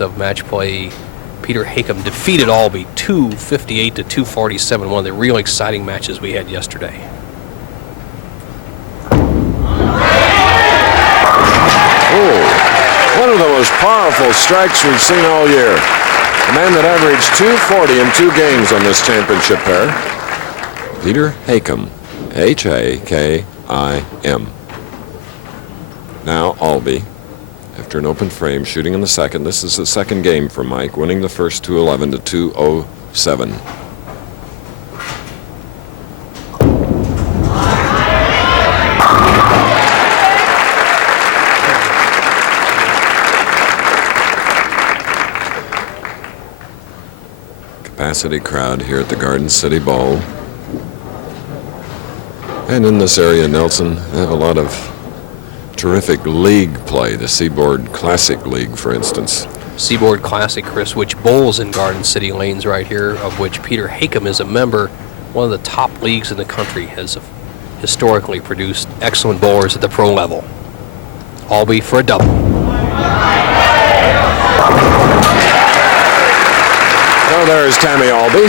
minutes of match play, Peter Hakim defeated Aulby 258 to 247, one of the real exciting matches we had yesterday. One of the most powerful strikes we've seen all year. A man that averaged 240 in 2 games on this championship pair. Peter Hakim, H-A-K-I-M. Now Alby, after an open frame, shooting in the second. This is the second game for Mike, winning the first 211 to 207. Capacity crowd here at the Garden City Bowl. And in this area, Nelson, they have a lot of terrific league play. The Seaboard Classic League, for instance. Seaboard Classic, Chris, which bowls in Garden City lanes right here, of which Peter Hakim is a member. One of the top leagues in the country, has historically produced excellent bowlers at the pro level. Alby for a double. Oh, there is Tammy Aulby,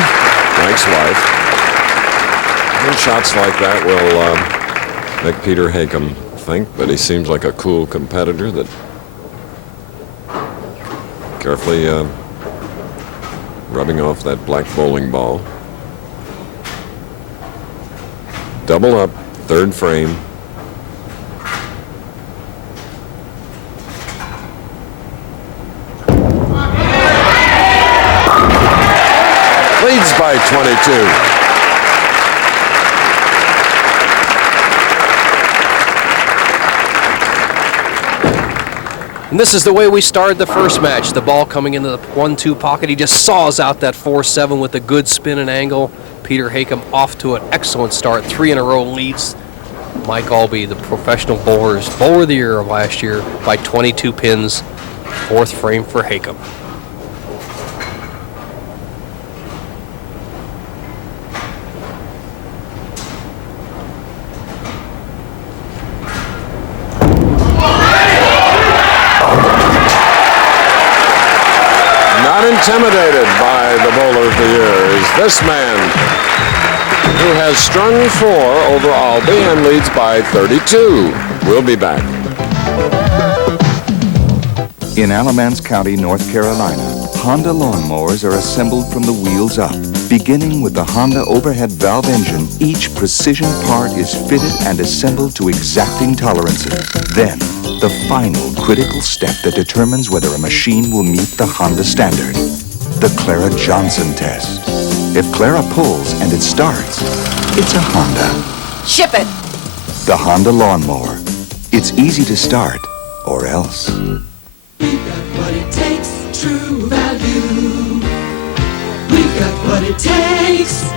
Mike's wife. And shots like that will make Peter Hakim think, but he seems like a cool competitor that carefully rubbing off that black bowling ball. Double up, third frame. Leads by 22. And this is the way we started the first match. The ball coming into the 1-2 pocket. He just saws out that 4-7 with a good spin and angle. Peter Hakim off to an excellent start. 3 in a row leads Mike Aulby, the professional bowler of the year of last year, by 22 pins. Fourth frame for Hakim. Intimidated by the bowler of the year is this man, who has strung 4 over Alby and leads by 32. We'll be back. In Alamance County, North Carolina, Honda lawnmowers are assembled from the wheels up. Beginning with the Honda overhead valve engine, each precision part is fitted and assembled to exacting tolerances. Then, the final critical step that determines whether a machine will meet the Honda standard. The Clara Johnson test. If Clara pulls and it starts, it's a Honda. Ship it! The Honda lawnmower. It's easy to start, or else. We've got what it takes, true value. We've got what it takes.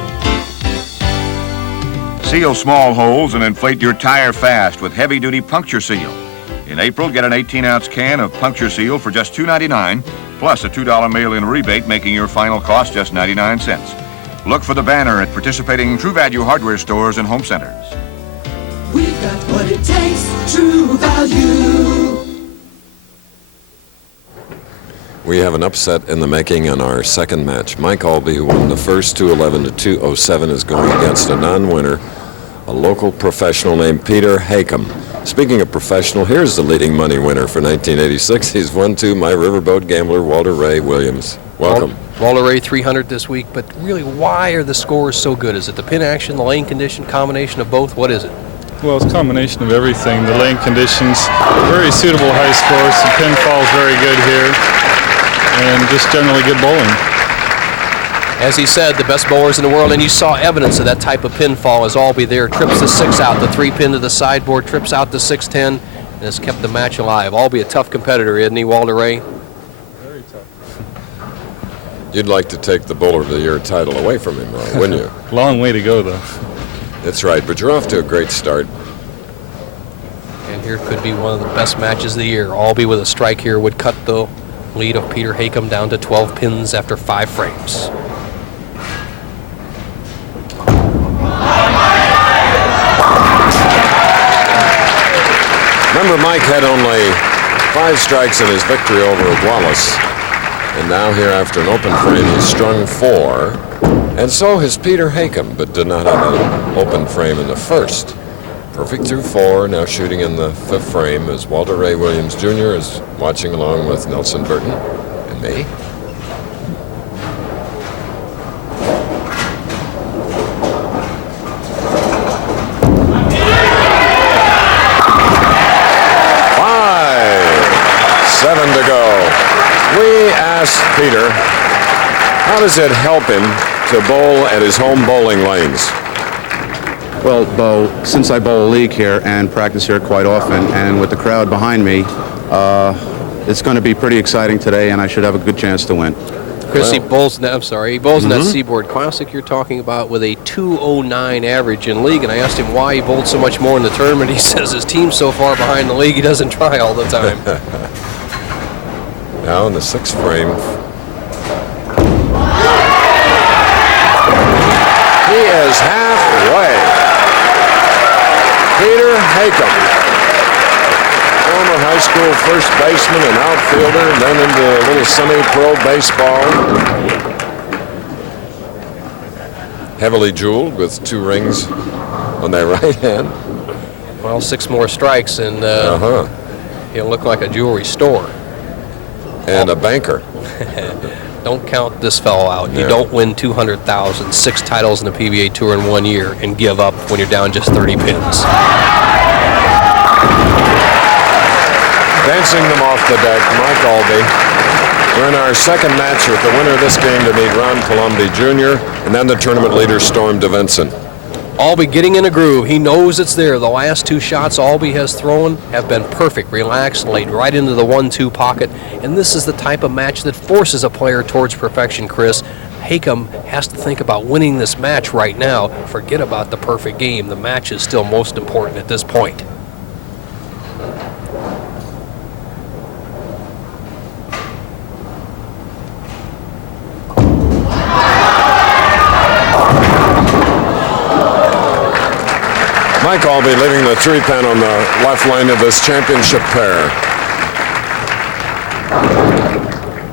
Seal small holes and inflate your tire fast with heavy-duty puncture seal. In April, get an 18-ounce can of puncture seal for just $2.99, plus a $2 mail-in rebate, making your final cost just 99 cents. Look for the banner at participating True Value hardware stores and home centers. We've got what it takes, true value. We have an upset in the making in our second match. Mike Aulby, who won the first 211 to 207, is going against a non-winner, a local professional named Peter Hakim. Speaking of professional, here's the leading money winner for 1986. He's 1-2, my riverboat gambler, Walter Ray Williams. Welcome. Walter Ray 300 this week, but really, why are the scores so good? Is it the pin action, the lane condition, combination of both? What is it? Well, it's a combination of everything. The lane conditions, very suitable high scores. The pinfall's very good here, and just generally good bowling. As he said, the best bowlers in the world, and you saw evidence of that type of pinfall as Alby there trips the 6 out, the 3 pin to the sideboard, trips out the 6-10, and has kept the match alive. Alby a tough competitor, isn't he, Walter Ray? Very tough. You'd like to take the Bowler of the Year title away from him, Ray, wouldn't you? Long way to go, though. That's right, but you're off to a great start. And here could be one of the best matches of the year. Alby with a strike here would cut the lead of Peter Hakim down to 12 pins after 5 frames. Remember, Mike had only 5 strikes in his victory over Wallace And now here after an open frame, he's strung 4. And so has Peter Hakim, but did not have an open frame in the first. Perfect through 4, now shooting in the 5th frame as Walter Ray Williams Jr. is watching along with Nelson Burton and me. To go. We asked Peter, how does it help him to bowl at his home bowling lanes? Well, Bo, since I bowl a league here and practice here quite often, and with the crowd behind me, it's going to be pretty exciting today, and I should have a good chance to win. Chris, he bowls in that Seaboard Classic you're talking about with a 209 average in league, and I asked him why he bowled so much more in the tournament. He says his team's so far behind the league he doesn't try all the time. Now in the 6th frame. He is halfway. Peter Hakim, former high school first baseman and outfielder, and then into a little semi-pro baseball. Heavily jeweled with 2 rings on their right hand. Well, 6 more strikes and he'll look like a jewelry store. And a banker. Don't count this fellow out. You don't win 200,000, 6 titles in the PBA Tour in 1 year, and give up when you're down just 30 pins. Dancing them off the deck, Mike Aulby. We're in our second match with the winner of this game to meet Ron Palombi Jr., and then the tournament leader, Storm DeVinson. Aulby getting in a groove. He knows it's there. The last 2 shots Aulby has thrown have been perfect, relaxed, laid right into the 1-2 pocket. And this is the type of match that forces a player towards perfection, Chris. Hakim has to think about winning this match right now. Forget about the perfect game. The match is still most important at this point. Mike Aulby leaving the 3-pin on the left lane of this championship pair.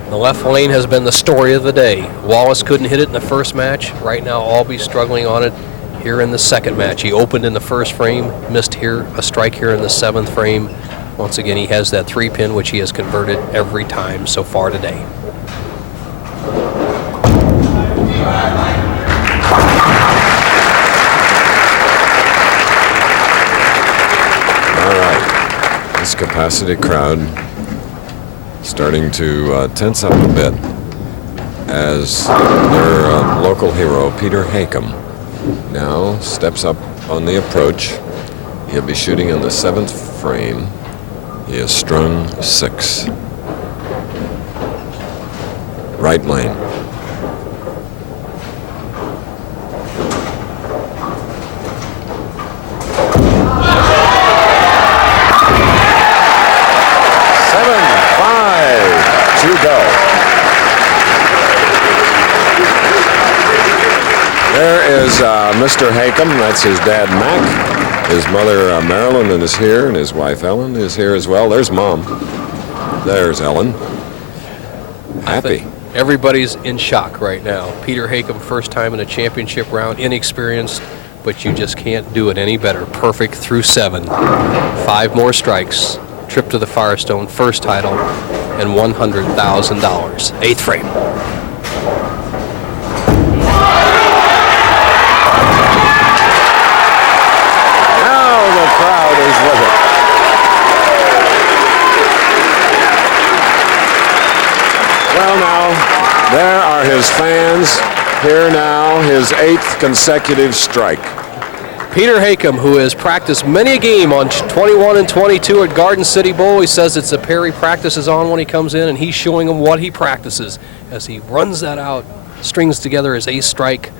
The left lane has been the story of the day. Wallace couldn't hit it in the first match. Right now, Aulby struggling on it here in the second match. He opened in the first frame, missed here a strike here in the 7th frame. Once again, he has that 3-pin, which he has converted every time so far today. This capacity crowd starting to tense up a bit as their local hero, Peter Hakim, now steps up on the approach. He'll be shooting in the 7th frame. He is strung 6. Right lane. Mr. Hakim, that's his dad, Mac. His mother, Marilyn, is here, and his wife, Ellen, is here as well. There's Mom. There's Ellen. Happy. Everybody's in shock right now. Peter Hakim, first time in a championship round, inexperienced, but you just can't do it any better. Perfect through 7. 5 more strikes. Trip to the Firestone, first title, and $100,000. 8th frame. There are his fans. Here now, his 8th consecutive strike. Peter Hakim, who has practiced many a game on 21 and 22 at Garden City Bowl, he says it's a pair he practices on when he comes in, and he's showing him what he practices as he runs that out, strings together his 8th strike.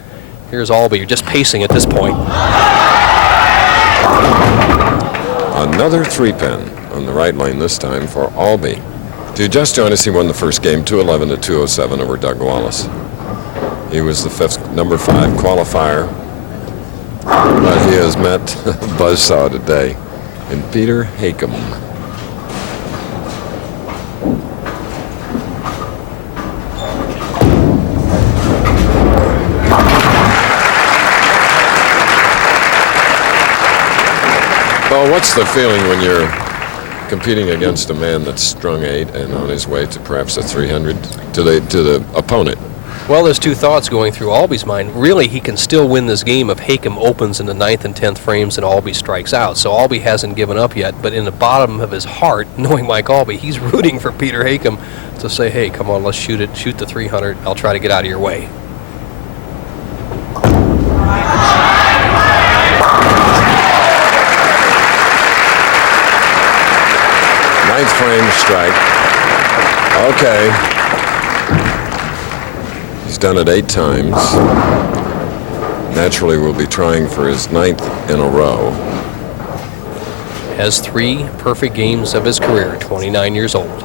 Here's Alby. You're just pacing at this point. Another 3-pin on the right lane this time for Alby. If you just joined us, he won the first game 211 to 207 over Doug Wallace. He was the number 5 qualifier, but he has met buzzsaw today in Peter Hakim. Well, what's the feeling when you're competing against a man that's strung 8 and on his way to perhaps a 300 to the opponent? Well, there's two thoughts going through Alby's mind. Really, he can still win this game if Hakim opens in the 9th and 10th frames and Aulby strikes out. So Aulby hasn't given up yet, but in the bottom of his heart, knowing Mike Aulby, he's rooting for Peter Hakim to say, hey, come on, let's shoot it, shoot the 300. I'll try to get out of your way. Ninth frame strike. Okay. He's done it 8 times. Naturally, we'll be trying for his 9th in a row. Has 3 perfect games of his career, 29 years old.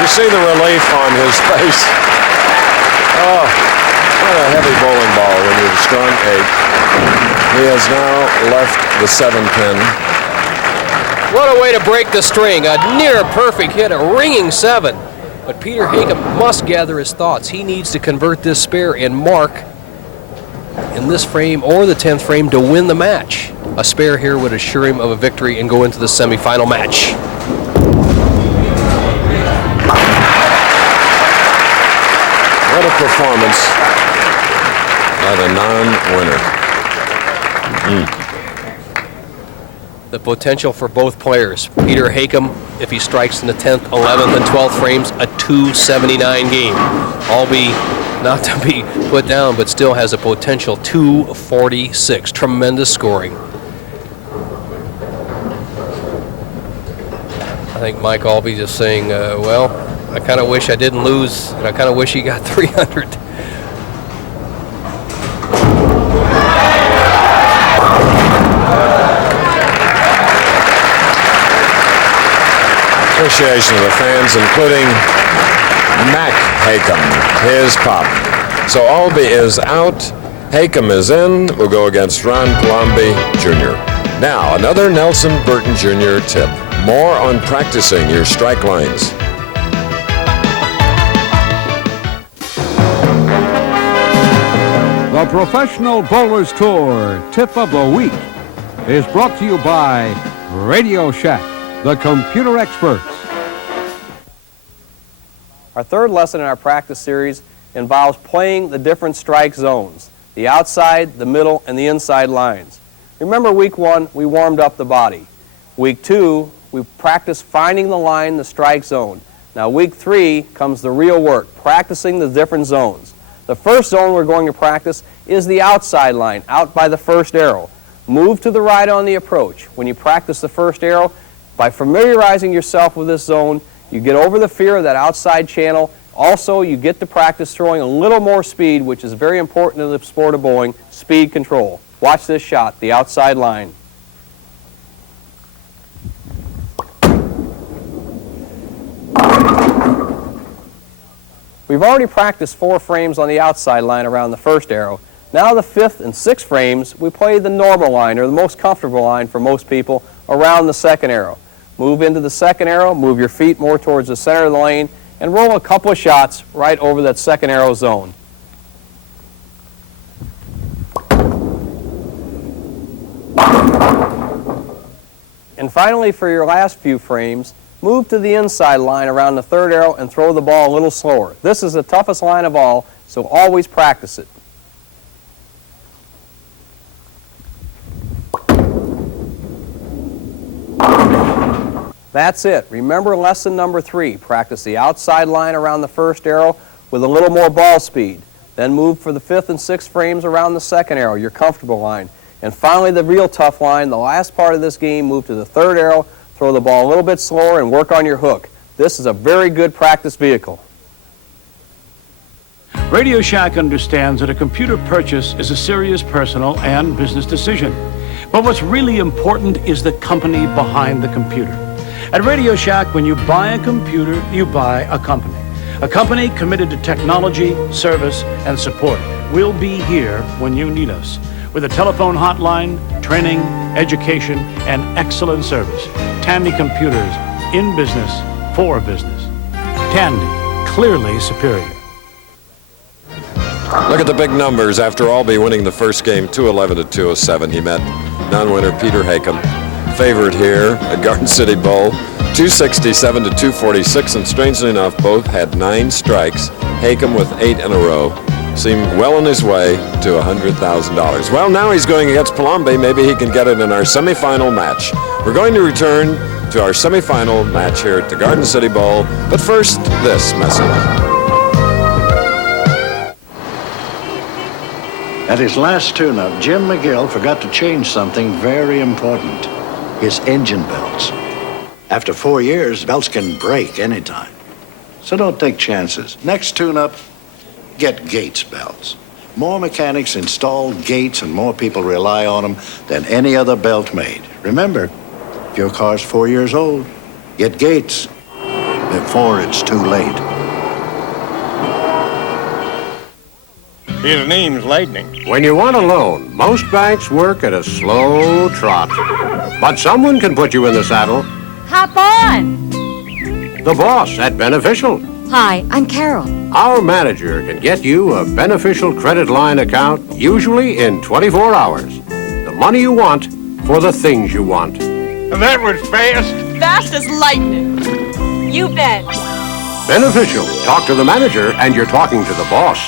You see the relief on his face. Oh, what a heavy bowling ball when you've strung 8. He has now left the 7 pin. What a way to break the string. A near perfect hit, a ringing 7. But Peter Hakim must gather his thoughts. He needs to convert this spare and mark in this frame or the 10th frame to win the match. A spare here would assure him of a victory and go into the semifinal match. What a performance by the non-winner. The potential for both players. Peter Hakim, if he strikes in the 10th, 11th, and 12th frames, a 279 game. Alby, not to be put down, but still has a potential 246. Tremendous scoring. I think Mike Aulby just saying, well, I kind of wish I didn't lose, and I kind of wish he got 300. Appreciation of the fans, including Mac Hakim, his pop. So Aulby is out, Hakim is in. We'll go against Ron Palombi Jr. Now, another Nelson Burton Jr. tip. More on practicing your strike lines. The Professional Bowlers Tour Tip of the Week is brought to you by Radio Shack, the computer experts. Our third lesson in our practice series involves playing the different strike zones, the outside, the middle, and the inside lines. Remember week 1, we warmed up the body. Week 2, we practiced finding the line, the strike zone. Now week 3 comes the real work, practicing the different zones. The first zone we're going to practice is the outside line, out by the first arrow. Move to the right on the approach. When you practice the first arrow, by familiarizing yourself with this zone, you get over the fear of that outside channel. Also, you get to practice throwing a little more speed, which is very important in the sport of bowling, speed control. Watch this shot, the outside line. We've already practiced 4 frames on the outside line around the first arrow. Now the 5th and 6th frames, we play the normal line, or the most comfortable line for most people, around the second arrow. Move into the second arrow, move your feet more towards the center of the lane, and roll a couple of shots right over that second arrow zone. And finally, for your last few frames, move to the inside line around the third arrow and throw the ball a little slower. This is the toughest line of all, so always practice it. That's it. Remember lesson number 3. Practice the outside line around the first arrow with a little more ball speed. Then move for the 5th and 6th frames around the second arrow, your comfortable line. And finally, the real tough line, the last part of this game, move to the third arrow, throw the ball a little bit slower, and work on your hook. This is a very good practice vehicle. Radio Shack understands that a computer purchase is a serious personal and business decision. But what's really important is the company behind the computer. At Radio Shack, when you buy a computer, you buy a company. A company committed to technology, service, and support. We'll be here when you need us. With a telephone hotline, training, education, and excellent service. Tandy Computers, in business, for business. Tandy, clearly superior. Look at the big numbers. After Aulby winning the first game 211 to 207, he met non-winner Peter Hakim, favorite here at Garden City Bowl, 267 to 246, and strangely enough, both had 9 strikes. Hakim with 8 in a row seemed well on his way to $100,000. Well, now he's going against Palombi. Maybe he can get it in our semifinal match. We're going to return to our semifinal match here at the Garden City Bowl, but first, this message. At his last tune-up, Jim McGill forgot to change something very important, his engine belts. After 4 years, belts can break anytime. So don't take chances. Next tune-up, get Gates belts. More mechanics install Gates and more people rely on them than any other belt made. Remember, if your car's 4 years old, get Gates before it's too late. His name's Lightning. When you want a loan, most banks work at a slow trot. But someone can put you in the saddle. Hop on! The boss at Beneficial. Hi, I'm Carol. Our manager can get you a Beneficial credit line account, usually in 24 hours. The money you want for the things you want. That was fast. Fast as lightning. You bet. Beneficial. Talk to the manager and you're talking to the boss.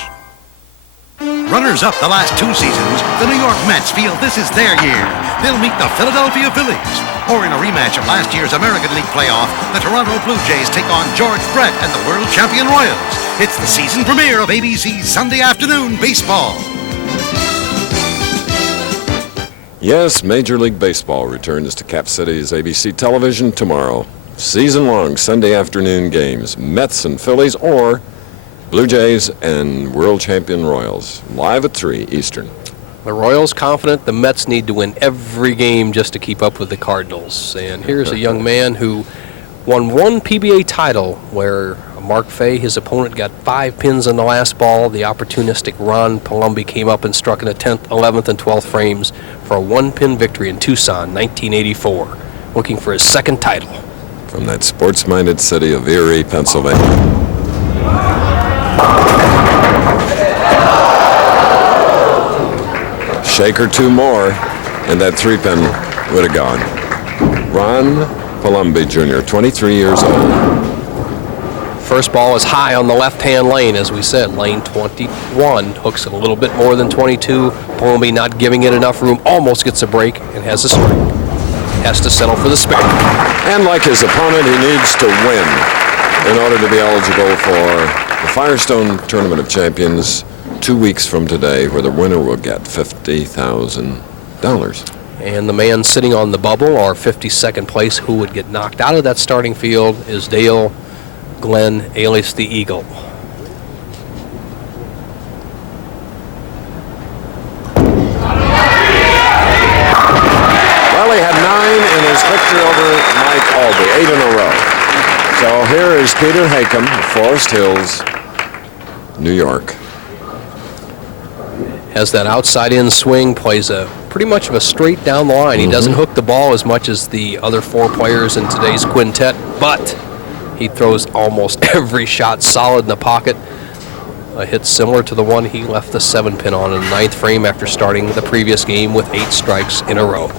Runners-up the last 2 seasons, the New York Mets feel this is their year. They'll meet the Philadelphia Phillies. Or in a rematch of last year's American League playoff, the Toronto Blue Jays take on George Brett and the world champion Royals. It's the season premiere of ABC's Sunday Afternoon Baseball. Yes, Major League Baseball returns to Cap City's ABC television tomorrow. Season-long Sunday afternoon games, Mets and Phillies, or Blue Jays and world champion Royals, live at 3 Eastern. The Royals confident, the Mets need to win every game just to keep up with the Cardinals. And here's a young man who won 1 PBA title where Mark Fay, his opponent, got 5 pins on the last ball. The opportunistic Ron Palumbi came up and struck in the 10th, 11th, and 12th frames for a 1-pin victory in Tucson, 1984, looking for his 2nd title. From that sports-minded city of Erie, Pennsylvania. Shake or 2 more, and that 3-pin would have gone. Ron Palumbi Jr., 23 years old. First ball is high on the left-hand lane, as we said, lane 21. Hooks it a little bit more than 22. Palumbi not giving it enough room, almost gets a break and has a strike. Has to settle for the spare. And like his opponent, he needs to win in order to be eligible for the Firestone Tournament of Champions 2 weeks from today, where the winner will get $50,000. And the man sitting on the bubble, our 52nd place, who would get knocked out of that starting field, is Dale Glenn, alias the Eagle. Well, he had 9 in his victory over Mike Aulby, 8 in a row. So here is Peter Hakim, Forest Hills, New York. Has that outside-in swing, plays a pretty much of a straight down the line. He doesn't hook the ball as much as the other 4 players in today's quintet, but he throws almost every shot solid in the pocket. A hit similar to the one he left the 7-pin on in the 9th frame after starting the previous game with 8 strikes in a row.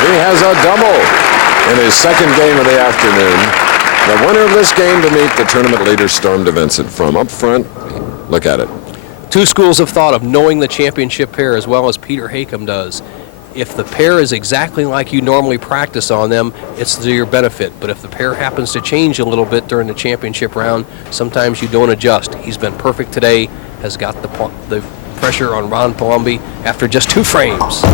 He has a double in his 2nd game of the afternoon. The winner of this game to meet the tournament leader, Storm DeVincent. From up front, look at it. 2 schools of thought of knowing the championship pair as well as Peter Hakim does. If the pair is exactly like you normally practice on them, it's to your benefit. But if the pair happens to change a little bit during the championship round, sometimes you don't adjust. He's been perfect today, has got the pressure on Ron Palumbi after just 2 frames.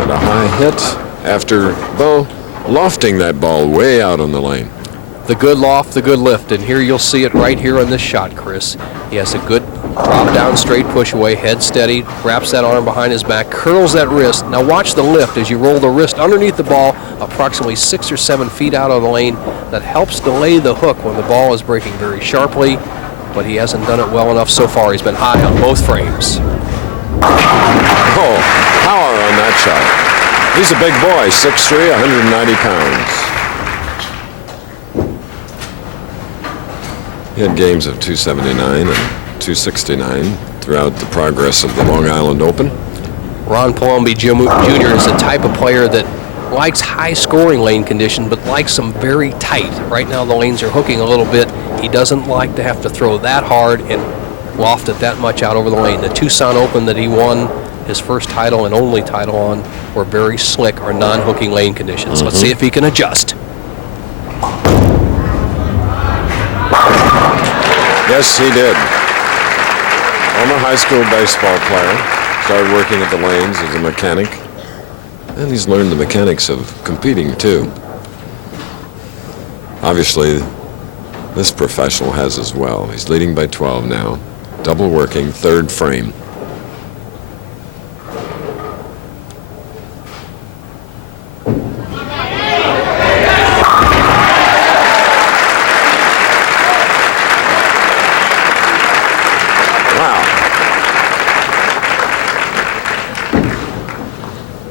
And a high hit after Bo lofting that ball way out on the lane. The good loft, the good lift, and here you'll see it right here on this shot, Chris. He has a good Drop down, straight push away, head steady, wraps that arm behind his back, curls that wrist. Now watch the lift as you roll the wrist underneath the ball, approximately 6 or 7 feet out of the lane. That helps delay the hook when the ball is breaking very sharply, but he hasn't done it well enough so far. He's been high on both frames. Oh, power on that shot. He's a big boy, 6'3", 190 pounds. He had games of 279 and 269 throughout the progress of the Long Island Open. Ron Palombi Jr. is the type of player that likes high-scoring lane condition, but likes them very tight. Right now the lanes are hooking a little bit. He doesn't like to have to throw that hard and loft it that much out over the lane. The Tucson Open that he won, his first title and only title on, were very slick or non-hooking lane conditions. Let's see if he can adjust. Yes, he did. I'm a high school baseball player. Started working at the lanes as a mechanic. And he's learned the mechanics of competing, too. Obviously, this professional has as well. He's leading by 12 now. Double working, third frame.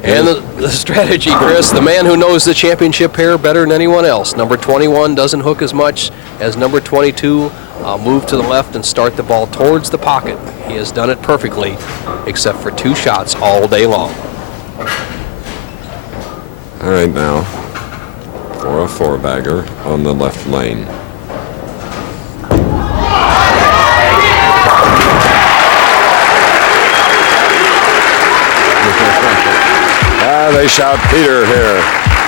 And the strategy, Chris, the man who knows the championship pair better than anyone else. Number 21 doesn't hook as much as number 22. Move to the left and start the ball towards the pocket. He has done it perfectly, except for 2 shots all day long. All right, now for a 4-bagger on the left lane. They shout Peter here.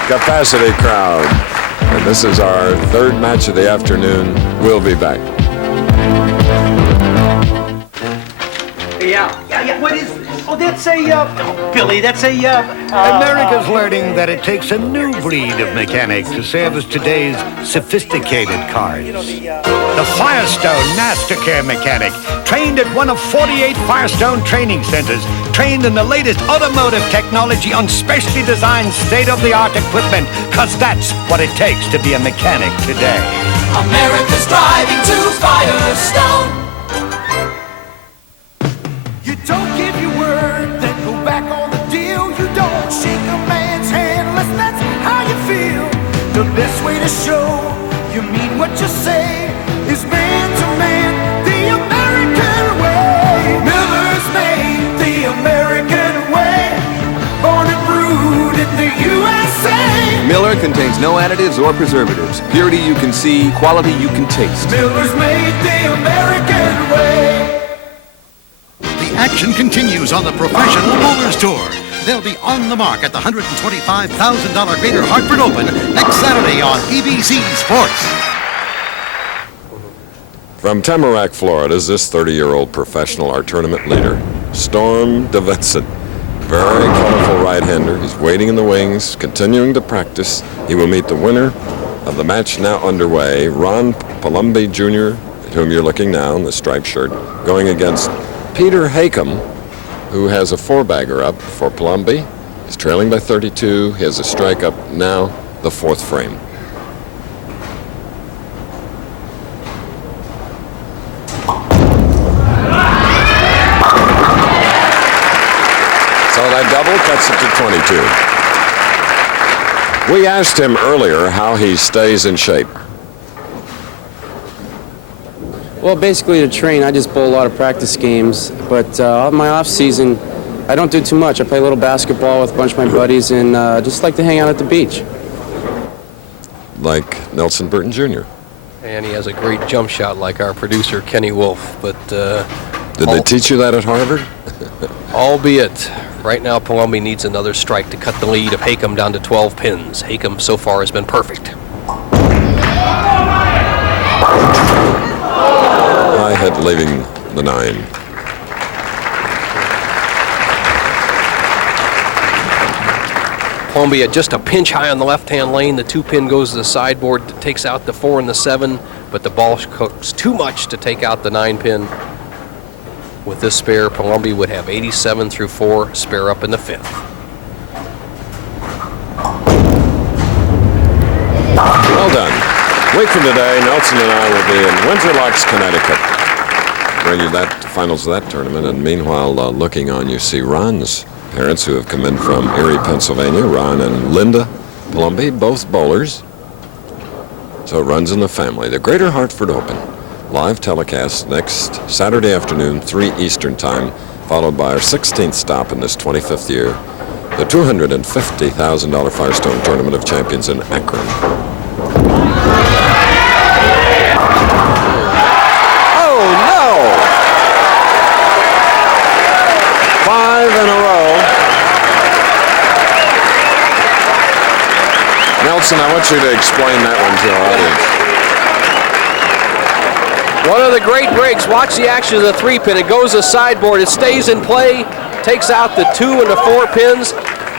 Capacity crowd. And this is our 3rd match of the afternoon. We'll be back. Yeah. What is this? Oh, that's a, Billy, that's a, America's learning that it takes a new breed of mechanic to service today's sophisticated cars. The Firestone Mastercare mechanic, trained at one of 48 Firestone training centers, trained in the latest automotive technology on specially designed state-of-the-art equipment, because that's what it takes to be a mechanic today. America's driving to Firestone. You don't give your word, then go back on the deal. You don't shake a man's hand unless that's how you feel. The best way to show you mean what you say is man to man, the American way. Miller's made the American way, born and brewed in the USA. Miller contains no additives or preservatives. Purity you can see, quality you can taste. Miller's made the American way. Action continues on the Professional Bowlers Tour. They'll be on the mark at the $125,000 Greater Hartford Open next Saturday on EBC Sports. From Tamarack, Florida, is this 30-year-old professional, our tournament leader, Storm DeVincent. Very colorful right-hander. He's waiting in the wings, continuing to practice. He will meet the winner of the match now underway, Ron Palumbi Jr., at whom you're looking now in the striped shirt, going against Peter Hakim, who has a 4-bagger up for Palumbi. He's trailing by 32. He has a strike up now, the 4th frame. So that double cuts it to 22. We asked him earlier how he stays in shape. Well, basically to train, I just bowl a lot of practice games, but on my off season, I don't do too much. I play a little basketball with a bunch of my buddies and just like to hang out at the beach. Like Nelson Burton Jr. And he has a great jump shot like our producer, Kenny Wolf. But did they teach you that at Harvard? Albeit, right now Palombi needs another strike to cut the lead of Hakim down to 12 pins. Hakim so far has been perfect. I had leaving the 9. Palombi at just a pinch high on the left-hand lane. The 2-pin goes to the sideboard, takes out the 4 and the 7, but the ball cooks too much to take out the 9-pin. With this spare, Palombi would have 87 through 4, spare up in the 5th. Well done. A week from today, Nelson and I will be in Winter Locks, Connecticut. Bring you that finals of that tournament. And meanwhile, looking on, you see Ron's parents who have come in from Erie, Pennsylvania. Ron and Linda Palumbi, both bowlers. So it runs in the family. The Greater Hartford Open. Live telecast next Saturday afternoon, 3 Eastern Time, followed by our 16th stop in this 25th year, the $250,000 Firestone Tournament of Champions in Akron. Oh, no! 5 in a row. Nelson, I want you to explain that one to our audience. One of the great breaks. Watch the action of the 3-pin. It goes to sideboard. It stays in play, takes out the 2 and the 4 pins.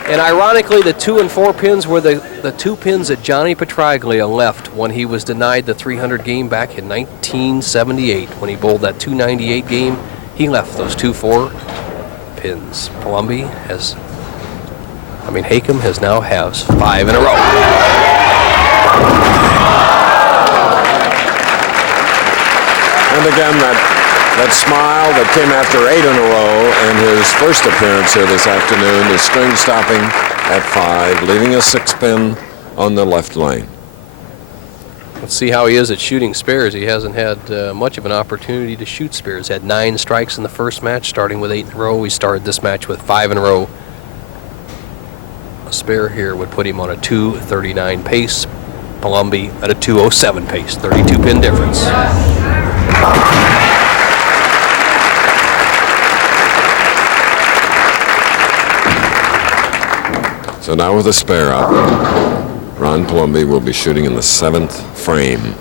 And ironically, the 2 and 4 pins were the 2 pins that Johnny Petraglia left when he was denied the 300 game back in 1978. When he bowled that 298 game, he left those 2-4 pins. Palumbi Hakim now has 5 in a row. And again, that smile that came after 8 in a row in his first appearance here this afternoon, the string stopping at 5, leaving a 6-pin on the left lane. Let's see how he is at shooting spares. He hasn't had much of an opportunity to shoot spares. Had 9 strikes in the first match, starting with 8 in a row. We started this match with 5 in a row. A spare here would put him on a 2:39 pace. Palumbi at a 2:07 pace, 32-pin difference. So now with a spare up, Ron Palumbi will be shooting in the 7th frame.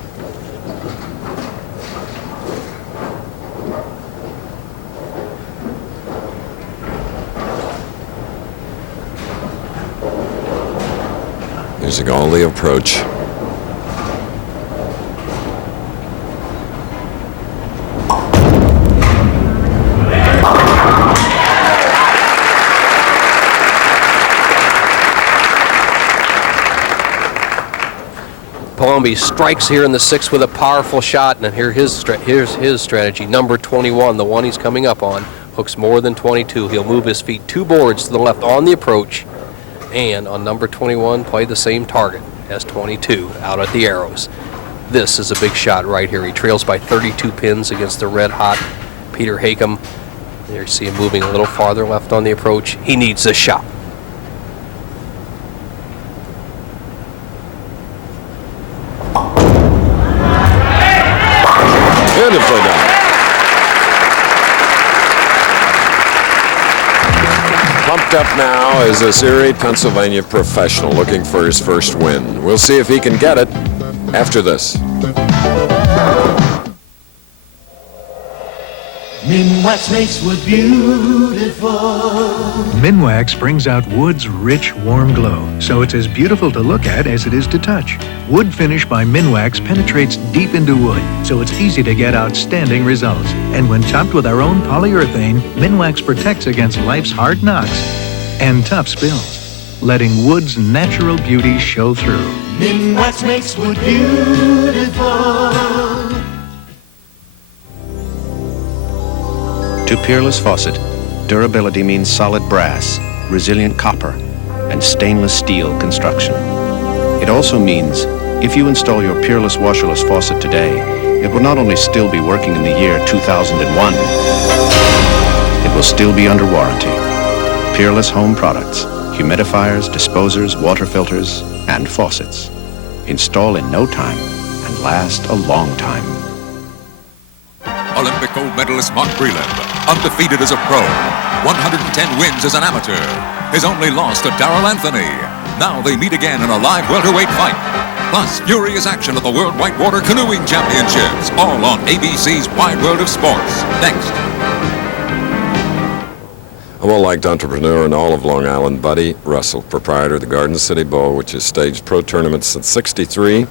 Here's all the approach. Palombi strikes here in the 6th with a powerful shot, and here's his strategy. Number 21, the one he's coming up on, hooks more than 22. He'll move his feet 2 boards to the left on the approach, and on number 21, play the same target as 22 out at the arrows. This is a big shot right here. He trails by 32 pins against the red-hot Peter Hakim. There you see him moving a little farther left on the approach. He needs this shot. Beautifully done. Pumped up now is this Erie, Pennsylvania professional looking for his first win. We'll see if he can get it after this. Minwax makes wood beautiful. Minwax brings out wood's rich, warm glow, so it's as beautiful to look at as it is to touch. Wood finish by Minwax penetrates deep into wood, so it's easy to get outstanding results. And when topped with our own polyurethane, Minwax protects against life's hard knocks and tough spills, letting wood's natural beauty show through. Minwax makes wood beautiful. To Peerless Faucet, durability means solid brass, resilient copper, and stainless steel construction. It also means if you install your Peerless washerless faucet today, it will not only still be working in the year 2001, it will still be under warranty. Peerless home products, humidifiers, disposers, water filters, and faucets. Install in no time and last a long time. Olympic gold medalist Mark Breland, undefeated as a pro, 110 wins as an amateur. His only loss to Darrell Anthony. Now they meet again in a live welterweight fight. Plus, furious action at the World Whitewater Canoeing Championships, all on ABC's Wide World of Sports. Next. A well-liked entrepreneur in all of Long Island, Buddy Russell, proprietor of the Garden City Bowl, which has staged pro tournaments since '63,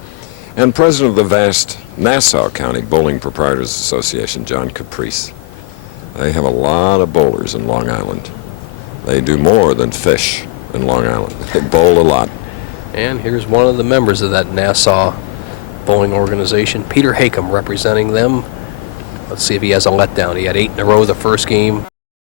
and president of the vast Nassau County Bowling Proprietors Association, John Caprice. They have a lot of bowlers in Long Island. They do more than fish in Long Island. They bowl a lot. And here's one of the members of that Nassau bowling organization, Peter Hakim, representing them. Let's see if he has a letdown. He had 8 in a row the first game.